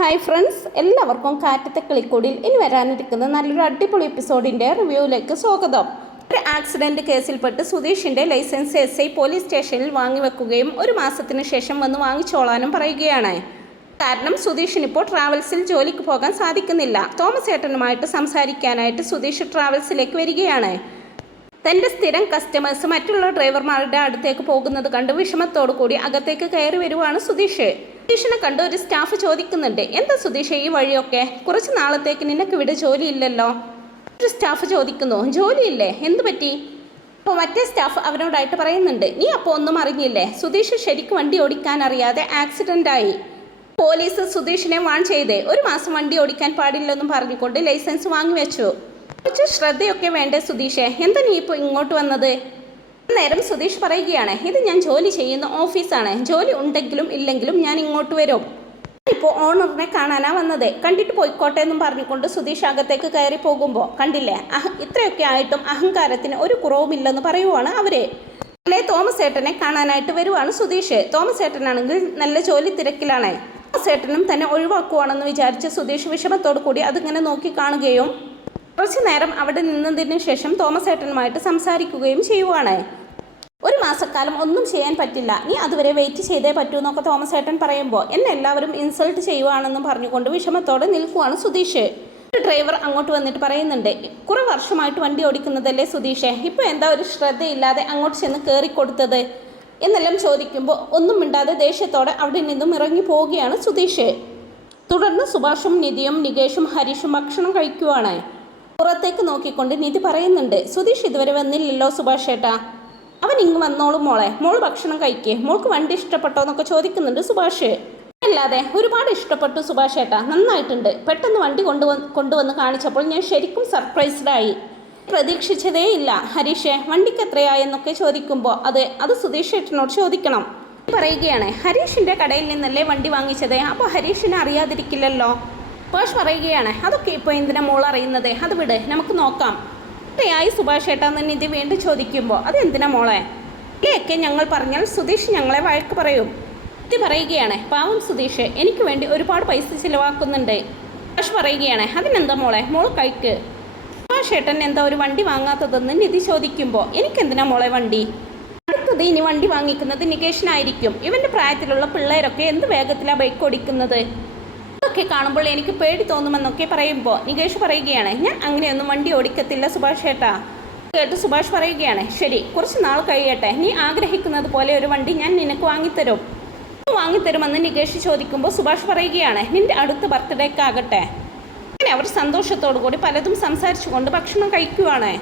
Hi friends, എല്ലാവർക്കും കാറ്റത്തെ കിളിക്കൂടിൽ ഇനി വരാനിരിക്കുന്ന നല്ലൊരു അടിപൊളി എപ്പിസോഡിൻ്റെ റിവ്യൂവിലേക്ക് സ്വാഗതം. ഒരു ആക്സിഡൻറ്റ് കേസിൽപ്പെട്ട് സുധീഷിൻ്റെ ലൈസൻസ് SI പോലീസ് സ്റ്റേഷനിൽ വാങ്ങിവെക്കുകയും ഒരു മാസത്തിന് ശേഷം വന്ന് വാങ്ങിച്ചോളാനും പറയുകയാണ്. കാരണം സുധീഷിനിപ്പോൾ ട്രാവൽസിൽ ജോലിക്ക് പോകാൻ സാധിക്കുന്നില്ല. തോമസ് ഏട്ടനുമായിട്ട് സംസാരിക്കാനായിട്ട് സുധീഷ് ട്രാവൽസിലേക്ക് വരികയാണ്. തൻ്റെ സ്ഥിരം കസ്റ്റമേഴ്സ് മറ്റുള്ള ഡ്രൈവർമാരുടെ അടുത്തേക്ക് പോകുന്നത് കണ്ട് വിഷമത്തോടു കൂടി അകത്തേക്ക് കയറി വരുവാണ് സുധീഷ്. സുധീഷിനെ കണ്ട് ഒരു സ്റ്റാഫ് ചോദിക്കുന്നുണ്ട്, എന്താ സുധീഷ് ഈ വഴിയൊക്കെ? കുറച്ച് നാളത്തേക്ക് നിനക്ക് ഇവിടെ ജോലിയില്ലല്ലോ. ഒരു സ്റ്റാഫ് ചോദിക്കുന്നു, ജോലിയില്ലേ, എന്ത് പറ്റി? അപ്പോൾ മറ്റേ സ്റ്റാഫ് അവനോടായിട്ട് പറയുന്നുണ്ട്, നീ അപ്പോൾ ഒന്നും അറിഞ്ഞില്ലേ, സുധീഷ് ശരിക്കും വണ്ടി ഓടിക്കാൻ അറിയാതെ ആക്സിഡൻ്റായി. പോലീസ് സുധീഷിനെ വാൺ ചെയ്ത് ഒരു മാസം വണ്ടി ഓടിക്കാൻ പാടില്ലെന്നും പറഞ്ഞുകൊണ്ട് ലൈസൻസ് വാങ്ങിവെച്ചു. കുറച്ച് ശ്രദ്ധയൊക്കെ വേണ്ടേ സുധീഷേ, എന്താ നീ ഇപ്പോൾ ഇങ്ങോട്ട് വന്നത്? നേരം സുധീഷ് പറയുകയാണ്, ഇത് ഞാൻ ജോലി ചെയ്യുന്ന ഓഫീസാണ്, ജോലി ഉണ്ടെങ്കിലും ഇല്ലെങ്കിലും ഞാൻ ഇങ്ങോട്ട് വരും. ഇപ്പോൾ ഓണറിനെ കാണാനാണ് വന്നത്, കണ്ടിട്ട് പോയിക്കോട്ടെ എന്നും പറഞ്ഞുകൊണ്ട് സുധീഷ് അകത്തേക്ക് കയറി പോകുമ്പോൾ കണ്ടില്ലേ, ഇത്രയൊക്കെ ആയിട്ടും അഹങ്കാരത്തിന് ഒരു കുറവുമില്ലെന്ന് പറയുവാണ് അവര്. അല്ലേ, തോമസ് ഏട്ടനെ കാണാനായിട്ട് വരുവാണ് സുധീഷ്. തോമസ് ഏട്ടനാണെങ്കിൽ നല്ല ജോലി തിരക്കിലാണ്. തോമസ് ഏട്ടനും തന്നെ ഒഴിവാക്കുവാണെന്ന് വിചാരിച്ച് സുധീഷ് വിഷമത്തോടു കൂടി അതിങ്ങനെ നോക്കി കാണുകയും കുറച്ചു നേരം അവിടെ നിന്നതിന് ശേഷം തോമസ് ഏട്ടനുമായിട്ട് സംസാരിക്കുകയും ചെയ്യുവാണ്. ഒരു മാസക്കാലം ഒന്നും ചെയ്യാൻ പറ്റില്ല, നീ അതുവരെ വെയിറ്റ് ചെയ്തേ പറ്റൂ എന്നൊക്കെ തോമസ് ഏട്ടൻ പറയുമ്പോൾ എന്നെ എല്ലാവരും ഇൻസൾട്ട് ചെയ്യുവാണെന്നും പറഞ്ഞുകൊണ്ട് വിഷമത്തോടെ നിൽക്കുവാണ് സുധീഷ്. ഒരു ഡ്രൈവർ അങ്ങോട്ട് വന്നിട്ട് പറയുന്നുണ്ട്, കുറേ വർഷമായിട്ട് വണ്ടി ഓടിക്കുന്നതല്ലേ സുധീഷേ, ഇപ്പോൾ എന്താ ഒരു ശ്രദ്ധയില്ലാതെ അങ്ങോട്ട് ചെന്ന് കയറിക്കൊടുത്തത് എന്നെല്ലാം ചോദിക്കുമ്പോൾ ഒന്നും മിണ്ടാതെ ദേഷ്യത്തോടെ അവിടെ നിന്നും ഇറങ്ങി പോവുകയാണ് സുധീഷ്. തുടർന്ന് സുഭാഷും നിധിയും നികേഷും ഹരീഷും ഭക്ഷണം കഴിക്കുവാണ്. പുറത്തേക്ക് നോക്കിക്കൊണ്ട് നിധി പറയുന്നുണ്ട്, സുധീഷ് ഇതുവരെ വന്നില്ലല്ലോ സുഭാഷ് ഏട്ടാ, അവൻ ഇങ്ങ് വന്നോളും മോളെ, മോള് ഭക്ഷണം കഴിക്കേ, മോൾക്ക് വണ്ടി ഇഷ്ടപ്പെട്ടോ എന്നൊക്കെ ചോദിക്കുന്നുണ്ട് സുഭാഷ്. അല്ലാതെ ഒരുപാട് ഇഷ്ടപ്പെട്ടു സുഭാഷ് ഏട്ടാ, നന്നായിട്ടുണ്ട്, പെട്ടെന്ന് വണ്ടി കൊണ്ടുവന്ന് കാണിച്ചപ്പോൾ ഞാൻ ശരിക്കും സർപ്രൈസ്ഡായി, പ്രതീക്ഷിച്ചതേ ഇല്ല. ഹരീഷേ, വണ്ടിക്ക് എത്രയായെന്നൊക്കെ ചോദിക്കുമ്പോൾ അത് സുധീഷ് ഏട്ടനോട് ചോദിക്കണം പറയുകയാണ്. ഹരീഷിൻ്റെ കടയിൽ നിന്നല്ലേ വണ്ടി വാങ്ങിച്ചത്, അപ്പോൾ ഹരീഷിനെ അറിയാതിരിക്കില്ലല്ലോ. സുഭാഷ് പറയുകയാണ്, അതൊക്കെ ഇപ്പോൾ എന്തിനാ മോൾ അറിയുന്നത്, അത് വിട്, നമുക്ക് നോക്കാം. എത്രയായി സുഭാഷ് ഏട്ടാന്ന് നിധി വീണ്ടും ചോദിക്കുമ്പോൾ അതെന്തിനാ മോളെ, ഇതൊക്കെ ഞങ്ങൾ പറഞ്ഞാൽ സുധീഷ് ഞങ്ങളെ വഴക്ക് പറയും. നിധി പറയുകയാണ്, പാവം സുധീഷ് എനിക്ക് വേണ്ടി ഒരുപാട് പൈസ ചിലവാക്കുന്നുണ്ട്. സുഭാഷ് പറയുകയാണ്, അതിനെന്താ മോളെ, മോൾ കഴിക്ക്. സുഭാഷ് ഏട്ടൻ എന്താ ഒരു വണ്ടി വാങ്ങാത്തതെന്ന് നിധി ചോദിക്കുമ്പോൾ എനിക്കെന്തിനാ മോളെ വണ്ടി, അടുത്തത് ഇനി വണ്ടി വാങ്ങിക്കുന്നത് നികേഷിനായിരിക്കും. ഇവൻ്റെ പ്രായത്തിലുള്ള പിള്ളേരൊക്കെ എന്ത് വേഗത്തിലാണ് ബൈക്ക് ഓടിക്കുന്നത്, ഒക്കെ കാണുമ്പോൾ എനിക്ക് പേടി തോന്നുമെന്നൊക്കെ പറയുമ്പോൾ നികേഷ് പറയുകയാണ്, ഞാൻ അങ്ങനെയൊന്നും വണ്ടി ഓടിക്കത്തില്ല സുഭാഷ് ഏട്ടാ. കേട്ട് സുഭാഷ് പറയുകയാണ്, ശരി, കുറച്ച് നാൾ കഴിയട്ടെ, നീ ആഗ്രഹിക്കുന്നത് പോലെ ഒരു വണ്ടി ഞാൻ നിനക്ക് വാങ്ങിത്തരുമെന്ന് നികേഷ് ചോദിക്കുമ്പോൾ സുഭാഷ് പറയുകയാണ്, നിന്റെ അടുത്ത ബർത്ത്ഡേക്കാകട്ടെ. അങ്ങനെ അവർ സന്തോഷത്തോടു കൂടി പലതും സംസാരിച്ചുകൊണ്ട് ഭക്ഷണം കഴിക്കുവാണ്.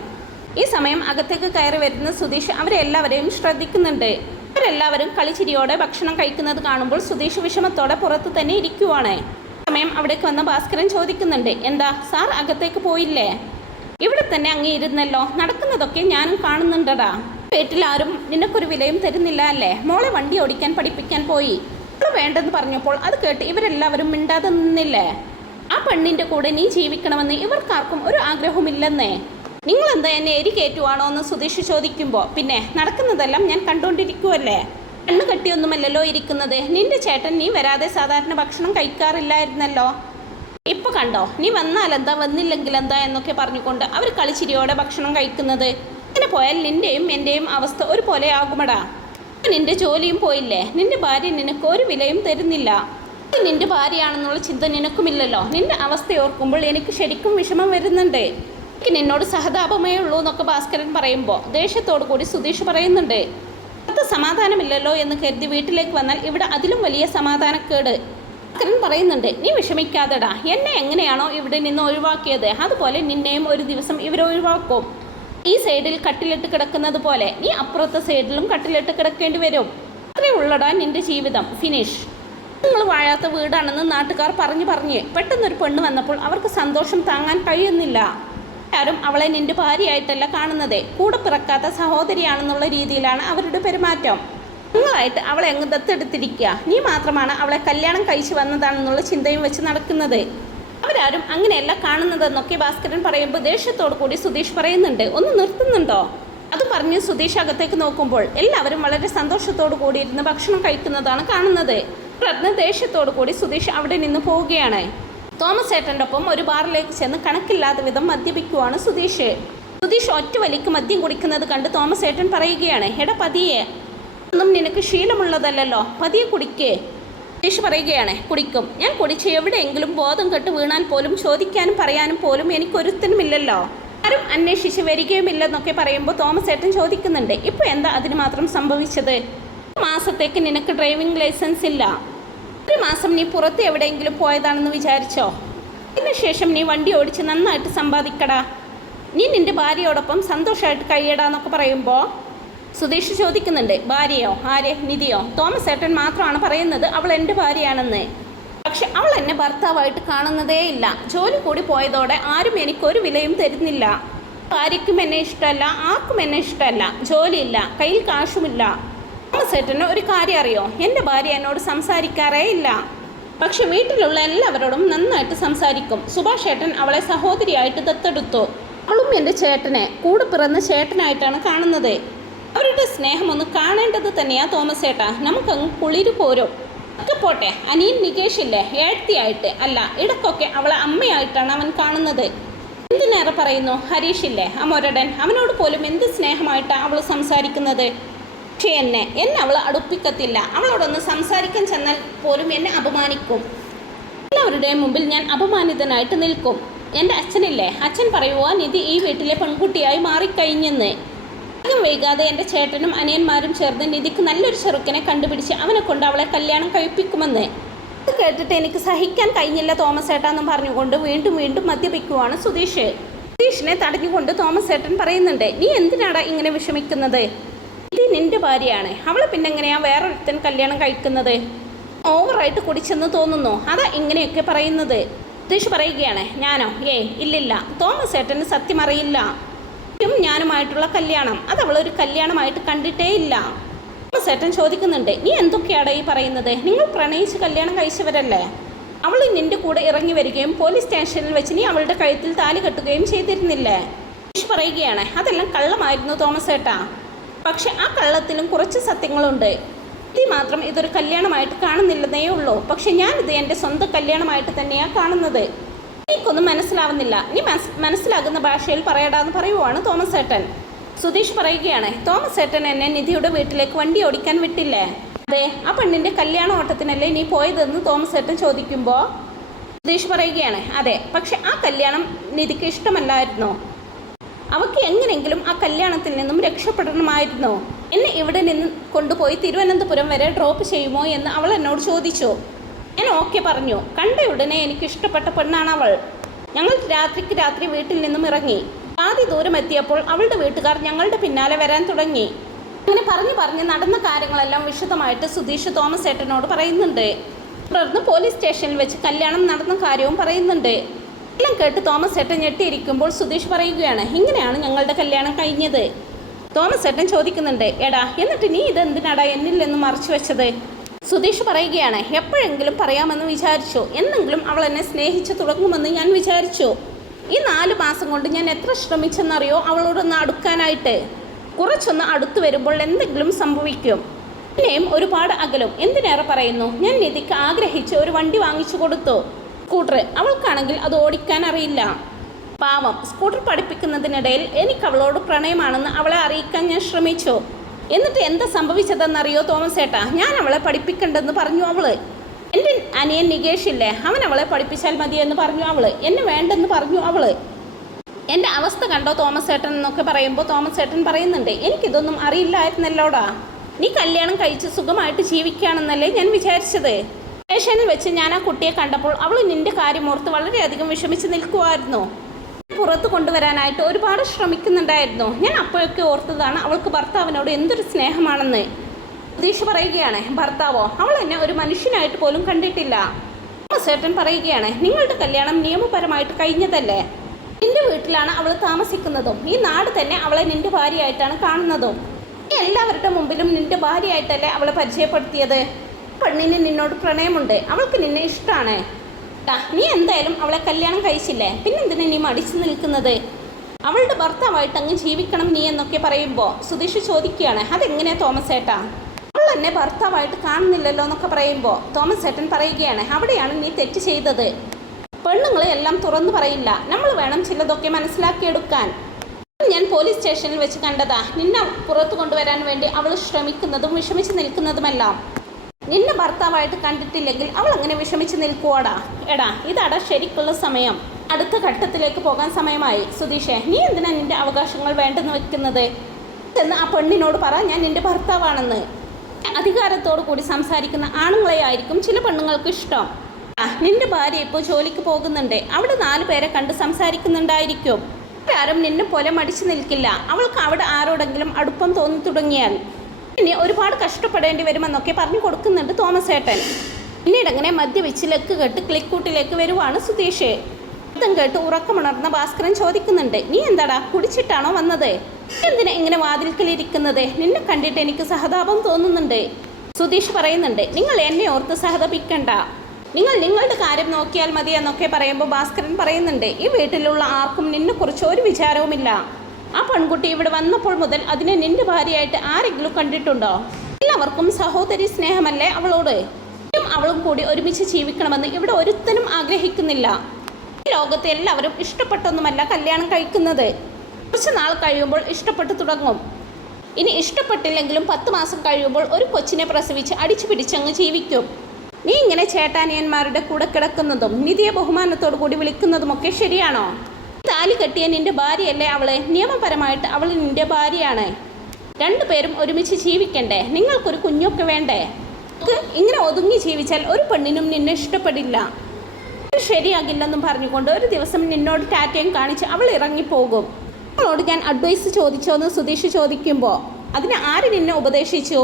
ഈ സമയം അകത്തേക്ക് കയറി വരുന്ന സുധീഷ് അവരെല്ലാവരെയും ശ്രദ്ധിക്കുന്നുണ്ട്. അവരെല്ലാവരും കളിച്ചിരിയോടെ ഭക്ഷണം കഴിക്കുന്നത് കാണുമ്പോൾ സുധീഷ് വിഷമത്തോടെ പുറത്ത് തന്നെ ഇരിക്കുവാണ്. സമയം അവിടേക്ക് വന്ന ഭാസ്കരൻ ചോദിക്കുന്നുണ്ട്, എന്താ സാർ അകത്തേക്ക് പോയില്ലേ, ഇവിടെ തന്നെ അങ്ങ് ഇരുന്നല്ലോ, നടക്കുന്നതൊക്കെ ഞാനും കാണുന്നുണ്ടടാ. വീട്ടിൽ ആരും നിനക്കൊരു വിലയും തരുന്നില്ല അല്ലേ, മോളെ വണ്ടി ഓടിക്കാൻ പഠിപ്പിക്കാൻ പോയി, അവൾ വേണ്ടെന്ന് പറഞ്ഞപ്പോൾ അത് കേട്ട് ഇവരെല്ലാവരും മിണ്ടാതെ നിന്നില്ലേ, ആ പെണ്ണിൻ്റെ കൂടെ നീ ജീവിക്കണമെന്ന് ഇവർക്കാർക്കും ഒരു ആഗ്രഹമില്ലെന്നേ, നിങ്ങളെന്താ എന്നെ എരി കയറ്റുവാണോ എന്ന് സുധീഷ് ചോദിക്കുമ്പോൾ പിന്നെ നടക്കുന്നതെല്ലാം ഞാൻ കണ്ടുകൊണ്ടിരിക്കുവല്ലേ, കണ്ണു കെട്ടിയൊന്നുമല്ലല്ലോ ഇരിക്കുന്നത്, നിന്റെ ചേട്ടൻ നീ വരാതെ സാധാരണ ഭക്ഷണം കഴിക്കാറില്ലായിരുന്നല്ലോ, ഇപ്പോൾ കണ്ടോ, നീ വന്നാലെന്താ വന്നില്ലെങ്കിലെന്താ എന്നൊക്കെ പറഞ്ഞുകൊണ്ട് അവർ കളിച്ചിരിയോടെ ഭക്ഷണം കഴിക്കുന്നത്. ഇങ്ങനെ പോയാൽ നിൻ്റെയും എൻ്റെയും അവസ്ഥ ഒരുപോലെ ആകുമടാ. നിൻ്റെ ജോലിയും പോയില്ലേ, നിൻ്റെ ഭാര്യ നിനക്ക് ഒരു വിലയും തരുന്നില്ല, നിൻ്റെ ഭാര്യയാണെന്നുള്ള ചിന്ത നിനക്കുമില്ലല്ലോ, നിൻ്റെ അവസ്ഥ ഓർക്കുമ്പോൾ എനിക്ക് ശരിക്കും വിഷമം വരുന്നുണ്ട്, എനിക്ക് നിന്നോട് സഹതാപമേ ഉള്ളൂ എന്നൊക്കെ ഭാസ്കരൻ പറയുമ്പോൾ ദേഷ്യത്തോടു കൂടി സുധീഷ് പറയുന്നുണ്ട്, അത് സമാധാനമില്ലല്ലോ എന്ന് കരുതി വീട്ടിലേക്ക് വന്നാൽ ഇവിടെ അതിലും വലിയ സമാധാനക്കേട്. ഭാസ്കരൻ പറയുന്നുണ്ട്, നീ വിഷമിക്കാതെടാ, എന്നെ എങ്ങനെയാണോ ഇവിടെ നിന്ന് ഒഴിവാക്കിയത് അതുപോലെ നിന്നെയും ഒരു ദിവസം ഇവരൊഴിവാക്കും. ഈ സൈഡിൽ കട്ടിലിട്ട് കിടക്കുന്നത് പോലെ നീ അപ്പുറത്തെ സൈഡിലും കട്ടിലിട്ട് കിടക്കേണ്ടി വരും. അത്രേ ഉള്ളടാ നിന്റെ ജീവിതം, ഫിനിഷ്. നിങ്ങൾ വാഴാത്ത വീടാണെന്ന് നാട്ടുകാർ പറഞ്ഞ് പെട്ടെന്നൊരു പെണ്ണ് വന്നപ്പോൾ അവർക്ക് സന്തോഷം താങ്ങാൻ കഴിയുന്നില്ല. ആരും അവളെ നിന്റെ ഭാര്യയായിട്ടല്ല കാണുന്നത്, കൂടെ പിറക്കാത്ത സഹോദരിയാണെന്നുള്ള രീതിയിലാണ് അവരുടെ പെരുമാറ്റം. നിങ്ങളായിട്ട് അവളെ അങ്ങ് ദത്തെടുത്തിരിക്കുക, നീ മാത്രമാണ് അവളെ കല്യാണം കഴിച്ചു വന്നതാണെന്നുള്ള ചിന്തയും വെച്ച് നടക്കുന്നത്, അവരാരും അങ്ങനെയല്ല കാണുന്നതെന്നൊക്കെ ഭാസ്കരൻ പറയുമ്പോൾ ദേഷ്യത്തോടു കൂടി സുധീഷ് പറയുന്നുണ്ട്, ഒന്ന് നിർത്തുന്നുണ്ടോ. അത് പറഞ്ഞ് സുധീഷ് അകത്തേക്ക് നോക്കുമ്പോൾ എല്ലാവരും വളരെ സന്തോഷത്തോടു കൂടിയിരുന്ന് ഭക്ഷണം കഴിക്കുന്നതാണ് കാണുന്നത്. തുടർന്ന് ദേഷ്യത്തോടു കൂടി സുധീഷ് അവിടെ നിന്ന് പോവുകയാണ്. തോമസ് ഏട്ടൻ്റെ ഒപ്പം ഒരു ബാറിലേക്ക് ചെന്ന് കണക്കില്ലാത്ത വിധം മദ്യപിക്കുവാണ് സുധീഷ്. സുധീഷ് ഒറ്റ വലിക്ക് മദ്യം കുടിക്കുന്നത് കണ്ട് തോമസ് ഏട്ടൻ പറയുകയാണ്, എടാ പതിയെ, ഒന്നും നിനക്ക് ശീലമുള്ളതല്ലോ, പതിയെ കുടിക്കേ. സുധീഷ് പറയുകയാണ്, കുടിക്കും. ഞാൻ കുടിച്ച് എവിടെയെങ്കിലും ബോധം കെട്ട് വീണാൽ പോലും ചോദിക്കാനും പറയാനും പോലും എനിക്കൊരുത്തനുമില്ലല്ലോ, ആരും അന്വേഷിച്ച് വരികയുമില്ലെന്നൊക്കെ പറയുമ്പോൾ തോമസ് ഏട്ടൻ ചോദിക്കുന്നുണ്ട്, ഇപ്പോൾ എന്താ അതിന് മാത്രം സംഭവിച്ചത്? ഒരു മാസത്തേക്ക് നിനക്ക് ഡ്രൈവിംഗ് ലൈസൻസ് ഇല്ല. ഒരു മാസം നീ പുറത്ത് എവിടെയെങ്കിലും പോയതാണെന്ന് വിചാരിച്ചോ? അതിനുശേഷം നീ വണ്ടി ഓടിച്ച് നന്നായിട്ട് സമ്പാദിക്കടാ, നീ നിൻ്റെ ഭാര്യയോടൊപ്പം സന്തോഷമായിട്ട് കഴിയടാന്നൊക്കെ പറയുമ്പോൾ സുധീഷ് ചോദിക്കുന്നുണ്ട്, ഭാര്യയോ? ആരെ? നിധിയോ? തോമസ് ഏട്ടൻ മാത്രമാണ് പറയുന്നത് അവൾ എൻ്റെ ഭാര്യയാണെന്ന്. പക്ഷെ അവൾ എന്നെ ഭർത്താവായിട്ട് കാണുന്നതേ ഇല്ല. ജോലി കൂടി പോയതോടെ ആരും എനിക്കൊരു വിലയും തരുന്നില്ല. ഭാര്യയ്ക്കും എന്നെ ഇഷ്ടമല്ല, ആർക്കും എന്നെ ഇഷ്ടമല്ല. ജോലിയില്ല, കയ്യിൽ കാശുമില്ല. തോമസ് ഏട്ടന് ഒരു കാര്യം അറിയോ? എൻ്റെ ഭാര്യ എന്നോട് സംസാരിക്കാറേ ഇല്ല. പക്ഷെ വീട്ടിലുള്ള എല്ലാവരോടും നന്നായിട്ട് സംസാരിക്കും. സുഭാഷ് ഏട്ടൻ അവളെ സഹോദരിയായിട്ട് ദത്തെടുത്തു. അവളും എൻ്റെ ചേട്ടനെ കൂടെ പിറന്ന ചേട്ടനായിട്ടാണ് കാണുന്നത്. അവരുടെ സ്നേഹം ഒന്ന് കാണേണ്ടത് തന്നെയാ തോമസ് ഏട്ടാ. നമുക്കങ്ങ് കുളിര് പോരും. ഒക്കെ പോട്ടെ, അനിയൻ നികേഷില്ലേ ഏഴ്ത്തിയായിട്ട് അല്ല, ഇടയ്ക്കൊക്കെ അവളെ അമ്മയായിട്ടാണ് അവൻ കാണുന്നത്. എന്തിനേറെ പറയുന്നു ഹരീഷില്ലേ ആ മുരടൻ, അവനോട് പോലും എന്ത് സ്നേഹമായിട്ടാണ് അവൾ സംസാരിക്കുന്നത്. പക്ഷേ എന്നെ അവൾ അടുപ്പിക്കത്തില്ല. അവളോടൊന്ന് സംസാരിക്കാൻ ചെന്നാൽ പോലും എന്നെ അപമാനിക്കും. എല്ലാവരുടെയും മുമ്പിൽ ഞാൻ അപമാനിതനായിട്ട് നിൽക്കും. എൻ്റെ അച്ഛനില്ലേ, അച്ഛൻ പറയുവാ നിധി ഈ വീട്ടിലെ പെൺകുട്ടിയായി മാറിക്കഴിഞ്ഞെന്ന്. അധികം വൈകാതെ എൻ്റെ ചേട്ടനും അനിയന്മാരും ചേർന്ന് നിധിക്ക് നല്ലൊരു ചെറുക്കനെ കണ്ടുപിടിച്ച് അവനെ കൊണ്ട് അവളെ കല്യാണം കഴിപ്പിക്കുമെന്ന്. അത് കേട്ടിട്ട് എനിക്ക് സഹിക്കാൻ കഴിഞ്ഞില്ല തോമസ് ഏട്ടാന്നും പറഞ്ഞുകൊണ്ട് വീണ്ടും വീണ്ടും മദ്യപിക്കുവാണ് സുധീഷ്. സുധീഷിനെ തടഞ്ഞുകൊണ്ട് തോമസ് ഏട്ടൻ പറയുന്നുണ്ട്, നീ എന്തിനാടാ ഇങ്ങനെ വിഷമിക്കുന്നത്? ഇത് നിൻ്റെ ഭാര്യയാണ്. അവളെ പിന്നെ എങ്ങനെയാ വേറൊരുത്തൻ കല്യാണം കഴിക്കുന്നത്? ഓവറായിട്ട് കുടിച്ചെന്ന് തോന്നുന്നു, അതാ ഇങ്ങനെയൊക്കെ പറയുന്നത്. സുധീഷ് പറയുകയാണ്, ഞാനോ? ഇല്ലില്ല, തോമസ് ഏട്ടന് സത്യം അറിയില്ല. ഞാനുമായിട്ടുള്ള കല്യാണം അത് അവളൊരു കല്യാണമായിട്ട് കണ്ടിട്ടേ ഇല്ല. തോമസ് ഏട്ടൻ ചോദിക്കുന്നുണ്ട്, നീ എന്തൊക്കെയാണ് ഈ പറയുന്നത്? നിങ്ങൾ പ്രണയിച്ച് കല്യാണം കഴിച്ചവരല്ലേ? അവൾ നിന്റെ കൂടെ ഇറങ്ങി വരികയും പോലീസ് സ്റ്റേഷനിൽ വെച്ച് നീ അവളുടെ കഴുത്തിൽ താലി കെട്ടുകയും ചെയ്തിരുന്നില്ലേ? സുധീഷ് പറയുകയാണ്, അതെല്ലാം കള്ളമായിരുന്നു തോമസ് ഏട്ടാ. പക്ഷെ ആ കള്ളത്തിലും കുറച്ച് സത്യങ്ങളുണ്ട്. ഇത് മാത്രം ഇതൊരു കല്യാണമായിട്ട് കാണുന്നില്ലെന്നേ ഉള്ളൂ. പക്ഷെ ഞാനിത് എൻ്റെ സ്വന്തം കല്യാണമായിട്ട് തന്നെയാണ് കാണുന്നത്. എനിക്കൊന്നും മനസ്സിലാവുന്നില്ല. നീ മനസ്സിലാകുന്ന ഭാഷയിൽ പറയടാന്ന് പറയുവാണ് തോമസ് ഏട്ടൻ. സുധീഷ് പറയുകയാണ്, തോമസ് ഏട്ടൻ എന്നെ നിധിയുടെ വീട്ടിലേക്ക് വണ്ടി ഓടിക്കാൻ വിട്ടില്ലേ? അതെ, ആ പെണ്ണിൻ്റെ കല്യാണ ഓട്ടത്തിനല്ലേ നീ പോയതെന്ന് തോമസ് ഏട്ടൻ ചോദിക്കുമ്പോൾ സുധീഷ് പറയുകയാണ്, അതെ, പക്ഷെ ആ കല്യാണം നിധിക്ക് ഇഷ്ടമല്ലായിരുന്നോ? അവൾക്ക് എങ്ങനെയെങ്കിലും ആ കല്യാണത്തിൽ നിന്നും രക്ഷപ്പെടണമായിരുന്നു. എന്നെ ഇവിടെ നിന്ന് കൊണ്ടുപോയി തിരുവനന്തപുരം വരെ ഡ്രോപ്പ് ചെയ്യുമോ എന്ന് അവൾ എന്നോട് ചോദിച്ചു. ഞാൻ ഓക്കെ പറഞ്ഞു. കണ്ട ഉടനെ എനിക്ക് ഇഷ്ടപ്പെട്ട പെണ്ണാണ് അവൾ. ഞങ്ങൾ രാത്രിക്ക് രാത്രി വീട്ടിൽ നിന്നും ഇറങ്ങി. പാതി ദൂരം എത്തിയപ്പോൾ അവളുടെ വീട്ടുകാർ ഞങ്ങളുടെ പിന്നാലെ വരാൻ തുടങ്ങി. അങ്ങനെ പറഞ്ഞ് നടന്ന കാര്യങ്ങളെല്ലാം വിശദമായിട്ട് സുധീഷ് തോമസ് ഏട്ടനോട് പറയുന്നുണ്ട്. തുടർന്ന് പോലീസ് സ്റ്റേഷനിൽ വെച്ച് കല്യാണം നടന്ന കാര്യവും പറയുന്നുണ്ട്. എല്ലാം കേട്ട് തോമസ് ഏട്ടൻ ഞെട്ടിയിരിക്കുമ്പോൾ സുധീഷ് പറയുകയാണ്, ഇങ്ങനെയാണ് ഞങ്ങളുടെ കല്യാണം കഴിഞ്ഞത്. തോമസ് ഏട്ടൻ ചോദിക്കുന്നുണ്ട്, എടാ എന്നിട്ട് നീ ഇതെന്തിനാടാ എന്നിൽ നിന്ന് മറച്ചു വെച്ചത്? സുധീഷ് പറയുകയാണ്, എപ്പോഴെങ്കിലും പറയാമെന്ന് വിചാരിച്ചു. എന്നെങ്കിലും അവൾ എന്നെ സ്നേഹിച്ചു തുടങ്ങുമെന്ന് ഞാൻ വിചാരിച്ചു. ഈ 4 മാസം കൊണ്ട് ഞാൻ എത്ര ശ്രമിച്ചെന്നറിയോ അവളോടൊന്ന് അടുക്കാനായിട്ട്. കുറച്ചൊന്ന് അടുത്തു വരുമ്പോൾ എന്തെങ്കിലും സംഭവിക്കും. പിന്നെയും ഒരുപാട് അകലും. എന്തിനേറെ പറയുന്നു, ഞാൻ നിധിക്ക് ആഗ്രഹിച്ച് ഒരു വണ്ടി വാങ്ങിച്ചു കൊടുത്തു, സ്കൂട്ടർ. അവൾക്കാണെങ്കിൽ അത് ഓടിക്കാൻ അറിയില്ല. പാവം. സ്കൂട്ടർ പഠിപ്പിക്കുന്നതിനിടയിൽ എനിക്ക് അവളോട് പ്രണയമാണെന്ന് അവളെ അറിയിക്കാൻ ഞാൻ ശ്രമിച്ചു. എന്നിട്ട് എന്താ സംഭവിച്ചതെന്നറിയോ തോമസ് ഏട്ടാ? ഞാൻ അവളെ പഠിപ്പിക്കണ്ടെന്ന് പറഞ്ഞു അവള്. എൻ്റെ അനിയൻ നികേഷില്ലേ, അവൻ അവളെ പഠിപ്പിച്ചാൽ മതിയെന്ന് പറഞ്ഞു അവള്. എന്നെ വേണ്ടെന്ന് പറഞ്ഞു അവള്. എൻ്റെ അവസ്ഥ കണ്ടോ തോമസ് ഏട്ടൻ എന്നൊക്കെ പറയുമ്പോൾ തോമസ് ഏട്ടൻ പറയുന്നുണ്ട്, എനിക്കിതൊന്നും അറിയില്ലായിരുന്നല്ലോടാ. നീ കല്യാണം കഴിച്ച് സുഖമായിട്ട് ജീവിക്കുകയാണെന്നല്ലേ ഞാൻ വിചാരിച്ചത്. സ്റ്റേഷനിൽ വെച്ച് ഞാൻ ആ കുട്ടിയെ കണ്ടപ്പോൾ അവൾ നിൻ്റെ കാര്യമോർത്ത് വളരെയധികം വിഷമിച്ച് നിൽക്കുമായിരുന്നു. പുറത്ത് കൊണ്ടുവരാനായിട്ട് ഒരുപാട് ശ്രമിക്കുന്നുണ്ടായിരുന്നു. ഞാൻ അപ്പോഴൊക്കെ ഓർത്തതാണ് അവൾക്ക് ഭർത്താവിനോട് എന്തൊരു സ്നേഹമാണെന്ന്. സുധീഷ് പറയുകയാണ്, ഭർത്താവോ? അവൾ എന്നെ ഒരു മനുഷ്യനായിട്ട് പോലും കണ്ടിട്ടില്ല. തോമസ് ഏട്ടൻ പറയുകയാണ്, നിങ്ങളുടെ കല്യാണം നിയമപരമായിട്ട് കഴിഞ്ഞതല്ലേ? നിന്റെ വീട്ടിലാണ് അവൾ താമസിക്കുന്നതും ഈ നാട് തന്നെ അവളെ നിന്റെ ഭാര്യയായിട്ടാണ് കാണുന്നതും. നീ എല്ലാവരുടെ മുമ്പിലും നിന്റെ ഭാര്യയായിട്ടല്ലേ അവളെ പരിചയപ്പെടുത്തിയത്. പെണ്ണിന് നിന്നോട് പ്രണയമുണ്ട്, അവൾക്ക് നിന്നെ ഇഷ്ടമാണ്. നീ എന്തായാലും അവളെ കല്യാണം കഴിച്ചില്ലേ, പിന്നെന്തിനാ നീ മടിച്ചു നിൽക്കുന്നത്? അവളുടെ ഭർത്താവായിട്ട് അങ്ങ് ജീവിക്കണം നീ എന്നൊക്കെ പറയുമ്പോൾ സുധീഷ് ചോദിക്കുകയാണ്, അതെങ്ങനെയാ തോമസ് ഏട്ടാ? അവൾ എന്നെ ഭർത്താവായിട്ട് കാണുന്നില്ലല്ലോ എന്നൊക്കെ പറയുമ്പോൾ തോമസ് ഏട്ടൻ പറയുകയാണ്, അവിടെയാണ് നീ തെറ്റ് ചെയ്തത്. പെണ്ണുങ്ങളെ എല്ലാം തുറന്നു പറയില്ല, നമ്മൾ വേണം ചിലതൊക്കെ മനസ്സിലാക്കിയെടുക്കാൻ. ഞാൻ പോലീസ് സ്റ്റേഷനിൽ വെച്ച് കണ്ടതാ നിന്നെ പുറത്തു കൊണ്ടുവരാൻ വേണ്ടി അവൾ ശ്രമിക്കുന്നതും വിഷമിച്ച് നിൽക്കുന്നതുമെല്ലാം. നിന്നെ ഭർത്താവായിട്ട് കണ്ടിട്ടില്ലെങ്കിൽ അവൾ അങ്ങനെ വിഷമിച്ച് നിൽക്കുവാടാ. എടാ ഇതാടാ ശരിക്കുള്ള സമയം. അടുത്ത ഘട്ടത്തിലേക്ക് പോകാൻ സമയമായി. സുധീഷേ, നീ എന്തിനാ നിന്റെ അവകാശങ്ങൾ വേണ്ടെന്ന് വെക്കുന്നത് എന്ന് ആ പെണ്ണിനോട് പറ, ഞാൻ നിന്റെ ഭർത്താവാണെന്ന്. അധികാരത്തോടു കൂടി സംസാരിക്കുന്ന ആണുങ്ങളെ ആയിരിക്കും ചില പെണ്ണുങ്ങൾക്ക് ഇഷ്ടം. നിന്റെ ഭാര്യ ഇപ്പോൾ ജോലിക്ക് പോകുന്നുണ്ട്, അവിടെ 4 പേരെ കണ്ട് സംസാരിക്കുന്നുണ്ടായിരിക്കും. ആരും നിന്നെ പോലെ മടിച്ചു നിൽക്കില്ല. അവൾക്ക് അവിടെ ആരോടെങ്കിലും അടുപ്പം തോന്നി തുടങ്ങിയാൽ ഇനി ഒരുപാട് കഷ്ടപ്പെടേണ്ടി വരുമെന്നൊക്കെ പറഞ്ഞു കൊടുക്കുന്നുണ്ട് തോമസ് ഏട്ടൻ. പിന്നീട് അങ്ങനെ മദ്യവെച്ച് ലക്ക് കെട്ട് ക്ലിക്കൂട്ടിലേക്ക് വരുവാണ് സുധീഷ്. ശബ്ദം കേട്ട് ഉറക്കമുണർന്ന ഭാസ്കരൻ ചോദിക്കുന്നുണ്ട്, നീ എന്താടാ കുടിച്ചിട്ടാണോ വന്നത്? എന്തിനാ ഇങ്ങനെ വാതിൽക്കലിരിക്കുന്നത്? നിന്നെ കണ്ടിട്ട് എനിക്ക് സഹതാപം തോന്നുന്നുണ്ട്. സുധീഷ് പറയുന്നുണ്ട്, നിങ്ങൾ എന്നെ ഓർത്ത് സഹതപിക്കണ്ട, നിങ്ങൾ നിങ്ങളുടെ കാര്യം നോക്കിയാൽ മതി എന്നൊക്കെ പറയുമ്പോൾ ഭാസ്കരൻ പറയുന്നുണ്ട്, ഈ വീട്ടിലുള്ള ആർക്കും നിന്നെക്കുറിച്ച് ഒരു വിചാരവുമില്ല. ആ പെൺകുട്ടി ഇവിടെ വന്നപ്പോൾ മുതൽ അതിനെ നിന്റെ ഭാര്യയായിട്ട് ആരെങ്കിലും കണ്ടിട്ടുണ്ടോ? എല്ലാവർക്കും സഹോദരി സ്നേഹമല്ലേ അവളോട്. അവളും കൂടി ഒരുമിച്ച് ജീവിക്കണമെന്ന് ഇവിടെ ഒരുത്തനും ആഗ്രഹിക്കുന്നില്ല. ഈ ലോകത്തെ എല്ലാവരും ഇഷ്ടപ്പെട്ടൊന്നുമല്ല കല്യാണം കഴിക്കുന്നത്. കുറച്ച് നാൾ കഴിയുമ്പോൾ ഇഷ്ടപ്പെട്ടു തുടങ്ങും. ഇനി ഇഷ്ടപ്പെട്ടില്ലെങ്കിലും 10 മാസം കഴിയുമ്പോൾ ഒരു കൊച്ചിനെ പ്രസവിച്ച് അടിച്ചു പിടിച്ചങ്ങ് ജീവിക്കും. നീ ഇങ്ങനെ ചേട്ടാനിയന്മാരുടെ കൂടെ കിടക്കുന്നതും നിധിയെ ബഹുമാനത്തോടു കൂടി വിളിക്കുന്നതുമൊക്കെ ശരിയാണോ? താലി കെട്ടിയ നിന്റെ ഭാര്യയല്ലേ അവളെ? നിയമപരമായിട്ട് അവൾ നിന്റെ ഭാര്യയാണ്. 2 പേരും ഒരുമിച്ച് ജീവിക്കണ്ടേ? നിങ്ങൾക്കൊരു കുഞ്ഞൊക്കെ വേണ്ടേ? ഇങ്ങനെ ഒതുങ്ങി ജീവിച്ചാൽ ഒരു പെണ്ണിനും നിന്നെ ഇഷ്ടപ്പെടില്ല. ശരിയാകില്ലെന്നും പറഞ്ഞുകൊണ്ട് ഒരു ദിവസം നിന്നോട് ടാറ്റയും കാണിച്ച് അവൾ ഇറങ്ങിപ്പോകും. അവളോട് ഞാൻ അഡ്വൈസ് ചോദിച്ചോന്ന് സുധീഷ് ചോദിക്കുമ്പോൾ അതിന് ആര് നിന്നെ ഉപദേശിച്ചു?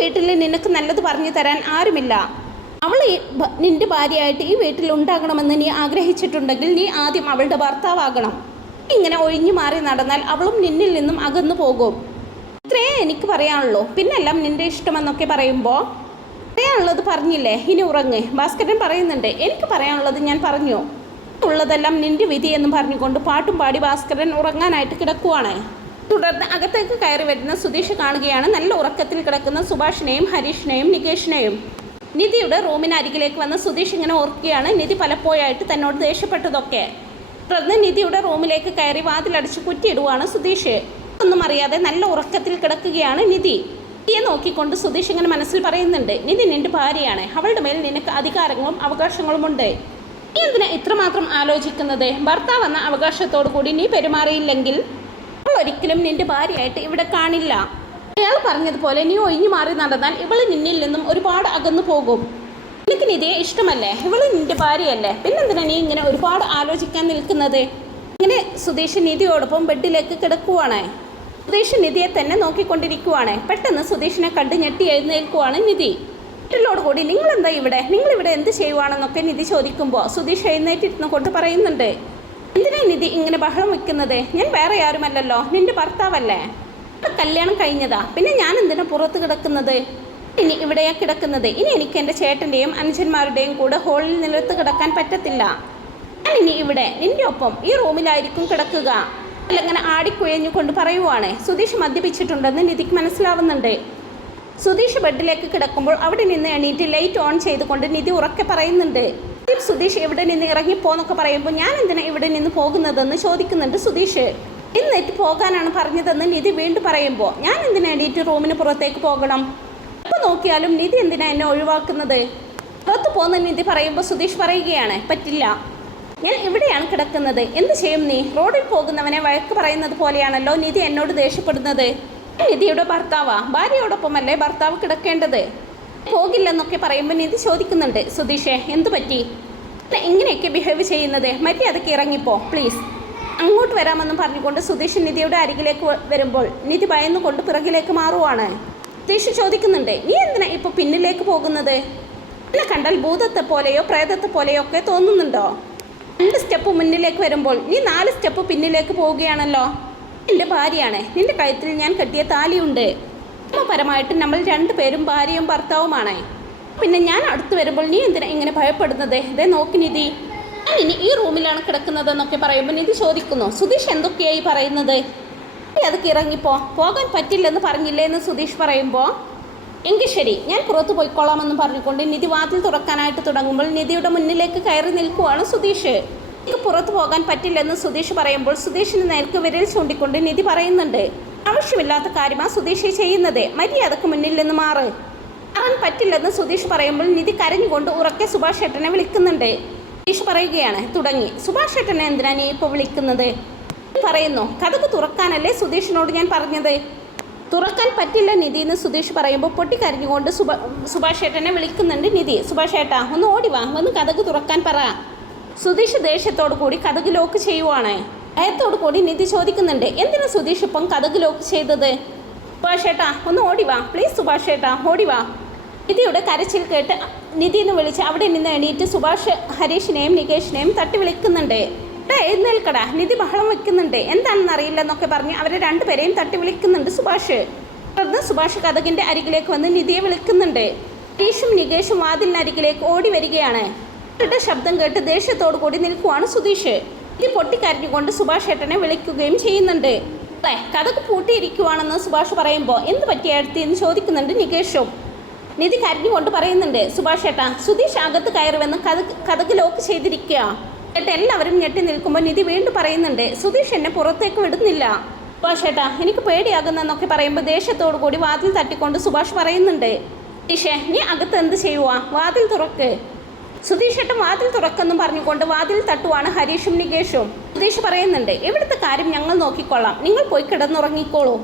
വീട്ടിൽ നിനക്ക് നല്ലത് പറഞ്ഞു തരാൻ ആരുമില്ല. അവൾ നിന്റെ ഭാര്യയായിട്ട് ഈ വീട്ടിൽ ഉണ്ടാകണമെന്ന് നീ ആഗ്രഹിച്ചിട്ടുണ്ടെങ്കിൽ നീ ആദ്യം അവളുടെ ഭർത്താവാകണം. ഇങ്ങനെ ഒഴിഞ്ഞു മാറി നടന്നാൽ അവളും നിന്നിൽ നിന്നും അകന്നു പോകും. ഇത്രയേ എനിക്ക് പറയാനുള്ളൂ. പിന്നെല്ലാം നിന്റെ ഇഷ്ടമെന്നൊക്കെ പറയുമ്പോൾ പറയാനുള്ളത് പറഞ്ഞില്ലേ, ഇനി ഉറങ്ങ്. ഭാസ്കരൻ പറയുന്നുണ്ട്, എനിക്ക് പറയാനുള്ളത് ഞാൻ പറഞ്ഞു, ഉള്ളതെല്ലാം നിന്റെ വിധി എന്നും പറഞ്ഞുകൊണ്ട് പാട്ടും പാടി ഭാസ്കരൻ ഉറങ്ങാനായിട്ട് കിടക്കുവാണ്. തുടർന്ന് അകത്തേക്ക് കയറി വരുന്ന സുധീഷ് കാണുകയാണ് നല്ല ഉറക്കത്തിൽ കിടക്കുന്ന സുഭാഷിനെയും ഹരീഷിനെയും നികേഷിനെയും. നിധിയുടെ റൂമിനരികിലേക്ക് വന്ന് സുധീഷ് ഇങ്ങനെ ഓർക്കുകയാണ് നിധി പലപ്പോഴായിട്ട് തന്നോട് ദേഷ്യപ്പെട്ടതൊക്കെ. തുടർന്ന് നിധിയുടെ റൂമിലേക്ക് കയറി വാതിലടിച്ച് കുറ്റിയിടുവാണ് സുധീഷ്. ഒന്നും അറിയാതെ നല്ല ഉറക്കത്തിൽ കിടക്കുകയാണ് നിധി. നിധിയെ നോക്കിക്കൊണ്ട് സുധീഷ് ഇങ്ങനെ മനസ്സിൽ പറയുന്നുണ്ട്, നിധി നിന്റെ ഭാര്യയാണ്, അവളുടെ മേൽ നിനക്ക് അധികാരങ്ങളും അവകാശങ്ങളുമുണ്ട്. നീ എന്തിനാ ഇത്രമാത്രം ആലോചിക്കുന്നത്? ഭർത്താവ് എന്ന അവകാശത്തോടു കൂടി നീ പെരുമാറിയില്ലെങ്കിൽ അവൾ ഒരിക്കലും നിന്റെ ഭാര്യയായിട്ട് ഇവിടെ കാണില്ല. അയാൾ പറഞ്ഞതുപോലെ നീ ഒഴിഞ്ഞു മാറി നടന്നാൽ ഇവൾ നിന്നിൽ നിന്നും ഒരുപാട് അകന്നു പോകും. നിനക്ക് നിധിയെ ഇഷ്ടമല്ലേ? ഇവൾ നിന്റെ ഭാര്യയല്ലേ? പിന്നെന്തിനാ നീ ഇങ്ങനെ ഒരുപാട് ആലോചിക്കാൻ നിൽക്കുന്നത്? ഇങ്ങനെ സുധീഷ് നിധിയോടൊപ്പം ബെഡിലേക്ക് കിടക്കുവാണ്. സുധീഷ് നിധിയെ തന്നെ നോക്കിക്കൊണ്ടിരിക്കുവാണ്. പെട്ടെന്ന് സുധീഷിനെ കണ്ട് ഞെട്ടി എഴുന്നേൽക്കുവാണ് നിധി. വീട്ടിലോടുകൂടി നിങ്ങളെന്താ ഇവിടെ? നിങ്ങളിവിടെ എന്ത് ചെയ്യുവാണെന്നൊക്കെ നിധി ചോദിക്കുമ്പോൾ സുധീഷ് എഴുന്നേറ്റിരുന്നു കൊണ്ട് പറയുന്നുണ്ട്, എന്തിനാ നിധി ഇങ്ങനെ ബഹളം വയ്ക്കുന്നത്? ഞാൻ വേറെ ആരുമല്ലല്ലോ, നിന്റെ ഭർത്താവല്ലേ? കല്യാണം കഴിഞ്ഞതാ, പിന്നെ ഞാൻ എന്തിനാ പുറത്ത് കിടക്കുന്നത്? ഇനി ഇവിടെയാ കിടക്കുന്നത്. ഇനി എനിക്ക് എൻ്റെ ചേട്ടൻ്റെയും അനുജന്മാരുടെയും കൂടെ ഹോളിൽ നിലത്ത് കിടക്കാൻ പറ്റത്തില്ല. ഞാൻ ഇനി ഇവിടെ നിന്റെ ഒപ്പം ഈ റൂമിലായിരിക്കും കിടക്കുക. അങ്ങനെ ആടിക്കുഴഞ്ഞു കൊണ്ട് പറയുവാണ്. സുധീഷ് മദ്യപിച്ചിട്ടുണ്ടെന്ന് നിധിക്ക് മനസ്സിലാവുന്നുണ്ട്. സുധീഷ് ബെഡിലേക്ക് കിടക്കുമ്പോൾ അവിടെ നിന്ന് എണീറ്റ് ലൈറ്റ് ഓൺ ചെയ്തുകൊണ്ട് നിധി ഉറക്കെ പറയുന്നുണ്ട്, സുധീഷ് ഇവിടെ നിന്ന് ഇറങ്ങിപ്പോന്നൊക്കെ പറയുമ്പോൾ ഞാൻ എന്തിനാ ഇവിടെ നിന്ന് പോകുന്നതെന്ന് ചോദിക്കുന്നുണ്ട് സുധീഷ്. എന്നിട്ട് പോകാനാണ് പറഞ്ഞതെന്ന് നിധി വീണ്ടും പറയുമ്പോൾ ഞാൻ എന്തിനാ എണീറ്റ് റൂമിന് പുറത്തേക്ക് പോകണം? ഇപ്പോൾ നോക്കിയാലും നിധി എന്തിനാ എന്നെ ഒഴിവാക്കുന്നത്? പുറത്ത് പോകുന്ന നിധി പറയുമ്പോൾ സുധീഷ് പറയുകയാണ്, പറ്റില്ല, ഞാൻ ഇവിടെയാണ് കിടക്കുന്നത്. എന്ത് ചെയ്യും നീ? റോഡിൽ പോകുന്നവനെ വഴക്ക് പറയുന്നത് പോലെയാണല്ലോ നിധി എന്നോട് ദേഷ്യപ്പെടുന്നത്. നിധിയുടെ ഭർത്താവാ, ഭാര്യയോടൊപ്പമല്ലേ ഭർത്താവ് കിടക്കേണ്ടത്? പോകില്ലെന്നൊക്കെ പറയുമ്പോൾ നിധി ചോദിക്കുന്നുണ്ട്, സുധീഷേ എന്തു പറ്റി ഇങ്ങനെയൊക്കെ ബിഹേവ് ചെയ്യുന്നത്? മര്യാദയ്ക്ക് ഇറങ്ങിപ്പോ പ്ലീസ്. അങ്ങോട്ട് വരാമെന്നും പറഞ്ഞുകൊണ്ട് സുധീഷ് നിധിയുടെ അരികിലേക്ക് വരുമ്പോൾ നിധി ഭയന്നുകൊണ്ട് പിറകിലേക്ക് മാറുവാണ്. സുധീഷ് ചോദിക്കുന്നുണ്ട്, നീ എന്തിനാ ഇപ്പോൾ പിന്നിലേക്ക് പോകുന്നത്? എന്നെ കണ്ടാൽ ഭൂതത്തെ പോലെയോ പ്രേതത്തെ പോലെയോ ഒക്കെ തോന്നുന്നുണ്ടോ? 2 സ്റ്റെപ്പ് മുന്നിലേക്ക് വരുമ്പോൾ നീ 4 സ്റ്റെപ്പ് പിന്നിലേക്ക് പോവുകയാണല്ലോ. എൻ്റെ ഭാര്യയാണ്, നിന്റെ കഴുത്തിൽ ഞാൻ കെട്ടിയ താലിയുണ്ട്. നിയമപരമായിട്ട് നമ്മൾ 2 പേരും ഭാര്യയും ഭർത്താവുമാണ്. പിന്നെ ഞാൻ അടുത്ത് വരുമ്പോൾ നീ എന്തിനാ ഇങ്ങനെ ഭയപ്പെടുന്നത്? ഇതേ നോക്കി നിധി, ഞാൻ ഇനി ഈ റൂമിലാണ് കിടക്കുന്നതെന്നൊക്കെ പറയുമ്പോൾ നിധി ചോദിക്കുന്നു, സുധീഷ് എന്തൊക്കെയായി പറയുന്നത്? അതൊക്കെ ഇറങ്ങിപ്പോ, പോകാൻ പറ്റില്ലെന്ന് പറഞ്ഞില്ലേ എന്ന് സുധീഷ് പറയുമ്പോൾ എങ്കിൽ ശരി, ഞാൻ പുറത്തു പോയിക്കോളാമെന്ന് പറഞ്ഞുകൊണ്ട് നിധി വാതിൽ തുറക്കാനായിട്ട് തുടങ്ങുമ്പോൾ നിധിയുടെ മുന്നിലേക്ക് കയറി നിൽക്കുവാണ് സുധീഷ്. എനിക്ക് പുറത്തു പോകാൻ പറ്റില്ലെന്ന് സുധീഷ് പറയുമ്പോൾ സുധീഷിന് നേർക്ക് വിരൽ ചൂണ്ടിക്കൊണ്ട് നിധി പറയുന്നുണ്ട്, ആവശ്യമില്ലാത്ത കാര്യമാണ് സുധീഷ് ചെയ്യുന്നത്, മര്യാദക്ക് മുന്നിൽ നിന്ന് മാറാൻ പറ്റില്ലെന്ന് സുധീഷ് പറയുമ്പോൾ നിധി കരഞ്ഞുകൊണ്ട് ഉറക്കെ സുഭാഷ് ഏട്ടനെ വിളിക്കുന്നുണ്ട്. സുധീഷ് പറയുകയാണ്, തുടങ്ങി, സുഭാഷ് ഏട്ടനെ എന്തിനാ നീ ഇപ്പോൾ വിളിക്കുന്നത്? പറയുന്നു, കഥക്ക് തുറക്കാനല്ലേ സുധീഷിനോട് ഞാൻ പറഞ്ഞത്. തുറക്കാൻ പറ്റില്ല നിധി എന്ന് സുധീഷ് പറയുമ്പോൾ പൊട്ടിക്കരഞ്ഞുകൊണ്ട് സുഭാഷ് ഏട്ടനെ വിളിക്കുന്നുണ്ട് നിധി. സുഭാഷ് ഏട്ടാ, ഒന്ന് ഓടി വാ, ഒന്ന് കഥക്ക് തുറക്കാൻ പറ. സുധീഷ് ദേഷ്യത്തോടു കൂടി കഥക് ലോക്ക് ചെയ്യുവാണ്. ഭയത്തോടു കൂടി നിധി ചോദിക്കുന്നുണ്ട്, എന്തിനാ സുധീഷ് ഇപ്പം കഥക് ലോക്ക് ചെയ്തത്? സുഭാഷ് ഏട്ടാ, ഒന്ന് ഓടി വാ പ്ലീസ്, സുഭാഷ് ഏട്ടാ ഓടി വാ. നിധിയുടെ കരച്ചിൽ കേട്ട് നിധി എന്ന് വിളിച്ച് അവിടെ നിന്ന് എണീറ്റ് സുഭാഷ് ഹരീഷിനെയും നികേഷിനെയും തട്ടി വിളിക്കുന്നുണ്ട്. എഴുന്നേൽക്കടാ, നിധി ബഹളം വെക്കുന്നുണ്ട്, എന്താണെന്ന് അറിയില്ലെന്നൊക്കെ പറഞ്ഞ് അവരെ രണ്ടുപേരെയും തട്ടി വിളിക്കുന്നുണ്ട് സുഭാഷ്. തുടർന്ന് സുഭാഷ് കഥകിൻ്റെ അരികിലേക്ക് വന്ന് നിധിയെ വിളിക്കുന്നുണ്ട്. ഹരീഷും നികേഷും വാതിലിനരികിലേക്ക് ഓടി വരികയാണ്. അവരുടെ ശബ്ദം കേട്ട് ദേഷ്യത്തോടു കൂടി നിൽക്കുവാണ് സുധീഷ്. നിധി പൊട്ടിക്കരഞ്ഞുകൊണ്ട് സുഭാഷ് ഏട്ടനെ വിളിക്കുകയും ചെയ്യുന്നുണ്ട്. കഥക് പൂട്ടിയിരിക്കുവാണെന്ന് സുഭാഷ് പറയുമ്പോൾ എന്ത് പറ്റിയെടുത്തി എന്ന് ചോദിക്കുന്നുണ്ട് നികേഷും. നിധി കരഞ്ഞുകൊണ്ട് പറയുന്നുണ്ട്, സുഭാഷ് ഏട്ടാ, സുധീഷ് അകത്ത് കയറുമെന്ന് കഥക് ലോക്ക് ചെയ്തിരിക്കുക. എന്നിട്ട് എല്ലാവരും ഞെട്ടി നിൽക്കുമ്പോൾ നിധി വീണ്ടും പറയുന്നുണ്ട്, സുധീഷ് എന്നെ പുറത്തേക്ക് വിടുന്നില്ല. സുഭാഷ് ഏട്ടാ, എനിക്ക് പേടിയാകുന്നെന്നൊക്കെ പറയുമ്പോൾ ദേഷ്യത്തോടു കൂടി വാതിൽ തട്ടിക്കൊണ്ട് സുഭാഷ് പറയുന്നുണ്ട്, സുധീഷേ, നീ അകത്ത് എന്ത് ചെയ്യുവാ, വാതിൽ തുറക്ക്. സുധീഷ് ഏട്ടൻ വാതിൽ തുറക്കെന്നും പറഞ്ഞുകൊണ്ട് വാതിൽ തട്ടുവാണ് ഹരീഷും നികേഷും. സുധീഷ് പറയുന്നുണ്ട്, ഇവിടുത്തെ കാര്യം ഞങ്ങൾ നോക്കിക്കൊള്ളാം, നിങ്ങൾ പോയി കിടന്നുറങ്ങിക്കോളൂ.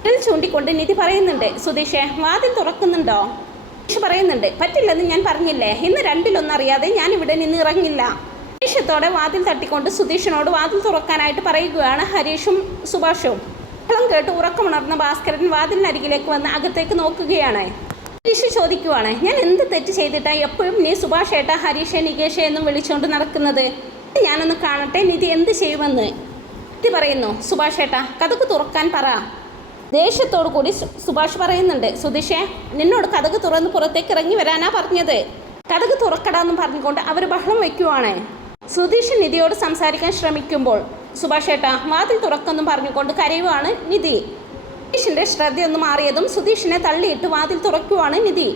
ഇതിൽ ചൂണ്ടിക്കൊണ്ട് നിധി പറയുന്നുണ്ട്, സുധീഷേ, വാതിൽ തുറക്കുന്നുണ്ടോ? സുധീഷ് പറയുന്നുണ്ട്, പറ്റില്ലെന്ന് ഞാൻ പറഞ്ഞില്ലേ, ഇന്ന് രണ്ടിലൊന്നറിയാതെ ഞാൻ ഇവിടെ നിന്ന് ഇറങ്ങില്ല. ദേഷ്യത്തോടെ വാതിൽ തട്ടിക്കൊണ്ട് സുധീഷിനോട് വാതിൽ തുറക്കാനായിട്ട് പറയുകയാണ് ഹരീഷും സുഭാഷും. ബഹളം കേട്ട് ഉറക്കമുണർന്ന ഭാസ്കരൻ വാതിലിനരികിലേക്ക് വന്ന് അകത്തേക്ക് നോക്കുകയാണ്. സുധീഷ് ചോദിക്കുവാണ്, ഞാൻ എന്ത് തെറ്റ് ചെയ്തിട്ടാ എപ്പോഴും നീ സുഭാഷ് ഏട്ടാ, ഹരീഷെ, നികേഷെ എന്നും വിളിച്ചുകൊണ്ട് നടക്കുന്നത്? ഞാനൊന്ന് കാണട്ടെ നിധി എന്ത് ചെയ്യുമെന്ന്. നിധി പറയുന്നു, സുഭാഷ് ഏട്ടാ, കഥക് തുറക്കാൻ പറ. ദേഷ്യത്തോടു കൂടി സുഭാഷ് പറയുന്നുണ്ട്, സുധീഷേ, നിന്നോട് കഥക് തുറന്ന് പുറത്തേക്ക് ഇറങ്ങി വരാനാ പറഞ്ഞത്, കഥക് തുറക്കടാന്നും പറഞ്ഞുകൊണ്ട് അവർ ബഹളം വയ്ക്കുവാണ്. സുധീഷ് നിധിയോട് സംസാരിക്കാൻ ശ്രമിക്കുമ്പോൾ സുഭാഷ് ഏട്ടാ, വാതിൽ തുറക്കെന്നും പറഞ്ഞുകൊണ്ട് കരയുവാണ് നിധി. സുധീഷിൻ്റെ ശ്രദ്ധയൊന്ന് മാറിയതും സുധീഷിനെ തള്ളിയിട്ട് വാതിൽ തുറക്കുവാണ് നിധി.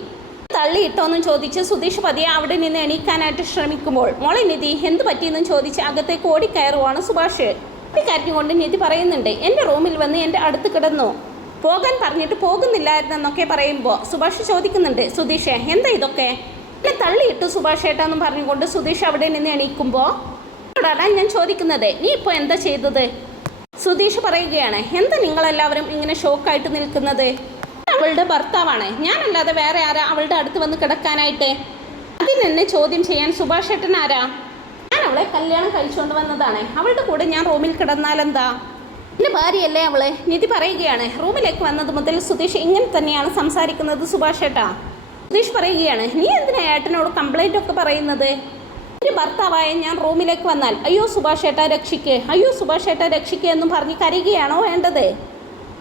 തള്ളിയിട്ടോന്നും ചോദിച്ച് സുധീഷ് പതിയെ അവിടെ നിന്ന് എണീക്കാനായിട്ട് ശ്രമിക്കുമ്പോൾ മോളെ നിധി എന്ത് പറ്റിയെന്നും ചോദിച്ച് അകത്തേക്ക് ഓടിക്കയറുവാണ് സുഭാഷ്. ഓടിക്കരഞ്ഞുകൊണ്ട് നിധി പറയുന്നുണ്ട്, എൻ്റെ റൂമിൽ വന്ന് എൻ്റെ അടുത്ത് കിടന്നു, പോകാൻ പറഞ്ഞിട്ട് പോകുന്നില്ലായിരുന്നെന്നൊക്കെ പറയുമ്പോൾ സുഭാഷ് ചോദിക്കുന്നുണ്ട്, സുധീഷേ, എന്താ ഇതൊക്കെ? എന്നെ തള്ളിയിട്ടു സുഭാഷ് ഏട്ടാന്നും പറഞ്ഞുകൊണ്ട് സുധീഷ് അവിടെ നിന്ന് എണീക്കുമ്പോൾ അതാണ് ഞാൻ ചോദിക്കുന്നത്, നീ ഇപ്പോൾ എന്താ ചെയ്തത്? സുധീഷ് പറയുകയാണ്, എന്താ നിങ്ങളെല്ലാവരും ഇങ്ങനെ ഷോക്കായിട്ട് നിൽക്കുന്നത്? അവളുടെ ഭർത്താവാണ്, ഞാനല്ലാതെ വേറെ ആരാ അവളുടെ അടുത്ത് വന്ന് കിടക്കാനായിട്ട്? അതിനെന്നെ ചോദ്യം ചെയ്യാൻ സുഭാഷ് ഏട്ടൻ ആരാ? ഞാൻ അവളെ കല്യാണം കഴിച്ചുകൊണ്ട് വന്നതാണ്, അവളുടെ കൂടെ ഞാൻ റൂമിൽ കിടന്നാലെന്താ? എൻ്റെ ഭാര്യയല്ലേ അവള്? നിധി പറയുകയാണ്, റൂമിലേക്ക് വന്നത് മുതൽ സുധീഷ് ഇങ്ങനെ തന്നെയാണ് സംസാരിക്കുന്നത് സുഭാഷ് ഏട്ടാ. സുധീഷ് പറയുകയാണ്, നീ എന്തിനാ ഏട്ടനോട് കംപ്ലൈൻ്റ് ഒക്കെ പറയുന്നത്? ഒരു ഭർത്താവായ ഞാൻ റൂമിലേക്ക് വന്നാൽ അയ്യോ സുഭാഷ് ഏട്ടാ രക്ഷിക്ക്, അയ്യോ സുഭാഷ് ഏട്ടാ രക്ഷിക്ക് എന്നും പറഞ്ഞ് കരയുകയാണോ വേണ്ടത്?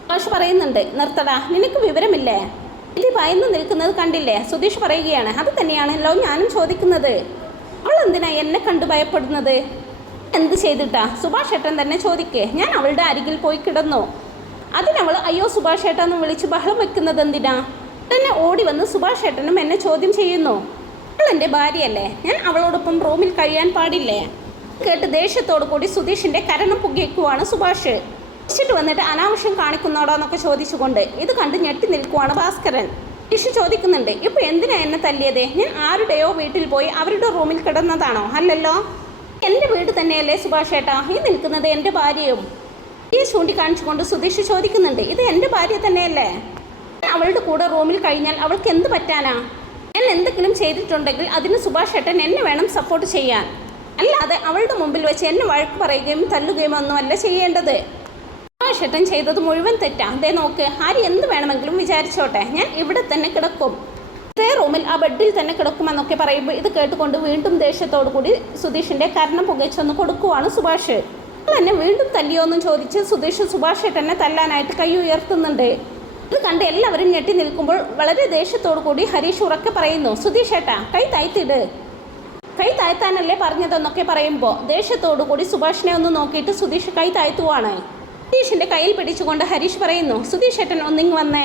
സുഭാഷ് പറയുന്നുണ്ട്, നിർത്തടാ, നിനക്ക് വിവരമില്ലേ? നിധി ഭയന്ന് നിൽക്കുന്നത് കണ്ടില്ലേ? സുധീഷ് പറയുകയാണ്, അത് തന്നെയാണല്ലോ ഞാനും ചോദിക്കുന്നത്, അവൾ എന്തിനാ എന്നെ കണ്ടു ഭയപ്പെടുന്നത്? എന്ത് ചെയ്തിട്ടാ? സുഭാഷ് ഏട്ടൻ തന്നെ ചോദിക്കേ. ഞാൻ അവളുടെ അരികിൽ പോയി കിടന്നു, അതിനവൾ അയ്യോ സുഭാഷ് ഏട്ടാന്ന് വിളിച്ച് ബഹളം വെക്കുന്നത് എന്തിനാ? എന്നെ ഓടി വന്ന് സുഭാഷ് ഏട്ടനും എന്നെ ചോദ്യം ചെയ്യുന്നു. അവൾ എൻ്റെ ഭാര്യയല്ലേ, ഞാൻ അവളോടൊപ്പം റൂമിൽ കഴിയാൻ പാടില്ലേ? കേട്ട് ദേഷ്യത്തോടു കൂടി സുധീഷിൻ്റെ കരണം പുകയ്ക്കുവാണ് സുഭാഷ്. വിളിച്ചിട്ട് വന്നിട്ട് അനാവശ്യം കാണിക്കുന്നോടാന്നൊക്കെ ചോദിച്ചുകൊണ്ട് ഇത് കണ്ട് ഞെട്ടി നിൽക്കുവാണ് ഭാസ്കരൻ. സുധീഷ് ചോദിക്കുന്നുണ്ട്, ഇപ്പോൾ എന്തിനാ എന്നെ തല്ലിയത്? ഞാൻ ആരുടെയോ വീട്ടിൽ പോയി അവരുടെ റൂമിൽ കിടന്നതാണോ? അല്ലല്ലോ, എൻ്റെ വീട് തന്നെയല്ലേ സുഭാഷ് ഏട്ടാ, ഈ നിൽക്കുന്നത് എൻ്റെ ഭാര്യയും. ഈ ചൂണ്ടിക്കാണിച്ചുകൊണ്ട് സുധീഷ് ചോദിക്കുന്നുണ്ട്, ഇത് എൻ്റെ ഭാര്യ തന്നെയല്ലേ? അവളുടെ കൂടെ റൂമിൽ കഴിഞ്ഞാൽ അവൾക്ക് എന്ത് പറ്റാനാ? ഞാൻ എന്തെങ്കിലും ചെയ്തിട്ടുണ്ടെങ്കിൽ അതിന് സുഭാഷ് ഏട്ടൻ എന്നെ വേണം സപ്പോർട്ട് ചെയ്യാൻ, അല്ലാതെ അവളുടെ മുമ്പിൽ വെച്ച് എന്നെ വഴക്ക് പറയുകയും തല്ലുകയും ഒന്നുമല്ല ചെയ്യേണ്ടത്. സുഭാഷ് ഏട്ടൻ ചെയ്തത് മുഴുവൻ തെറ്റാ. അതേ നോക്ക്, ആര് എന്ത് വേണമെങ്കിലും വിചാരിച്ചോട്ടെ, ഞാൻ ഇവിടെ തന്നെ കിടക്കും, ഇതേ റൂമിൽ ആ ബെഡിൽ തന്നെ കിടക്കുമെന്നൊക്കെ പറയുമ്പോൾ ഇത് കേട്ടുകൊണ്ട് വീണ്ടും ദേഷ്യത്തോടു കൂടി സുധീഷിൻ്റെ കരണം പുകച്ചൊന്ന് കൊടുക്കുവാണ് സുഭാഷ്. എന്നെ വീണ്ടും തല്ലിയോന്നും ചോദിച്ച് സുഭാഷ് ഏട്ടനെ തല്ലാനായിട്ട് കൈ ഉയർത്തുന്നുണ്ട്. ഇത് കണ്ട് എല്ലാവരും ഞെട്ടി നിൽക്കുമ്പോൾ വളരെ ദേഷ്യത്തോടു കൂടി ഹരീഷ് ഉറക്കെ പറയുന്നു, സുധീഷ് ഏട്ടാ, കൈ താഴ്ത്തിയിട്, കൈ താഴ്ത്താനല്ലേ പറഞ്ഞതെന്നൊക്കെ പറയുമ്പോൾ ദേഷ്യത്തോടു കൂടി സുഭാഷിനെ ഒന്ന് നോക്കിയിട്ട് സുധീഷ് കൈ താഴ്ത്തുവാണ്. സുധീഷിൻ്റെ കയ്യിൽ പിടിച്ചുകൊണ്ട് ഹരീഷ് പറയുന്നു, സുധീഷ് ഏട്ടൻ ഒന്നിങ്ങ് വന്നേ.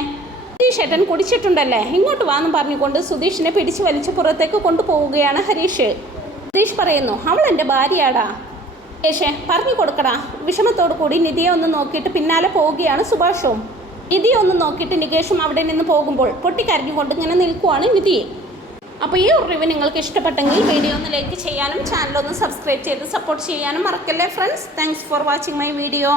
സുധീഷ് ഏട്ടൻ കുടിച്ചിട്ടുണ്ടല്ലേ, ഇങ്ങോട്ട് വാന്നും പറഞ്ഞുകൊണ്ട് സുധീഷിനെ പിടിച്ചു വലിച്ച് പുറത്തേക്ക് കൊണ്ടുപോവുകയാണ് ഹരീഷ്. സുധീഷ് പറയുന്നു, അവൾ എൻ്റെ ഭാര്യയാടാ. യേശേ പറഞ്ഞു കൊടുക്കടാ. വിഷമത്തോടു കൂടി നിധിയെ ഒന്ന് നോക്കിയിട്ട് പിന്നാലെ പോവുകയാണ് സുഭാഷും. നിധിയെ ഒന്ന് നോക്കിയിട്ട് നികേഷും അവിടെ നിന്ന് പോകുമ്പോൾ പൊട്ടിക്കരഞ്ഞുകൊണ്ട് ഇങ്ങനെ നിൽക്കുവാണ് നിധി. അപ്പോൾ ഈ ഒരു റിവ്യൂ നിങ്ങൾക്ക് ഇഷ്ടപ്പെട്ടെങ്കിൽ വീഡിയോ ഒന്ന് ലൈക്ക് ചെയ്യാനും ചാനൽ ഒന്ന് സബ്സ്ക്രൈബ് ചെയ്ത് സപ്പോർട്ട് ചെയ്യാനും മറക്കല്ലേ friends. Thanks for watching my video.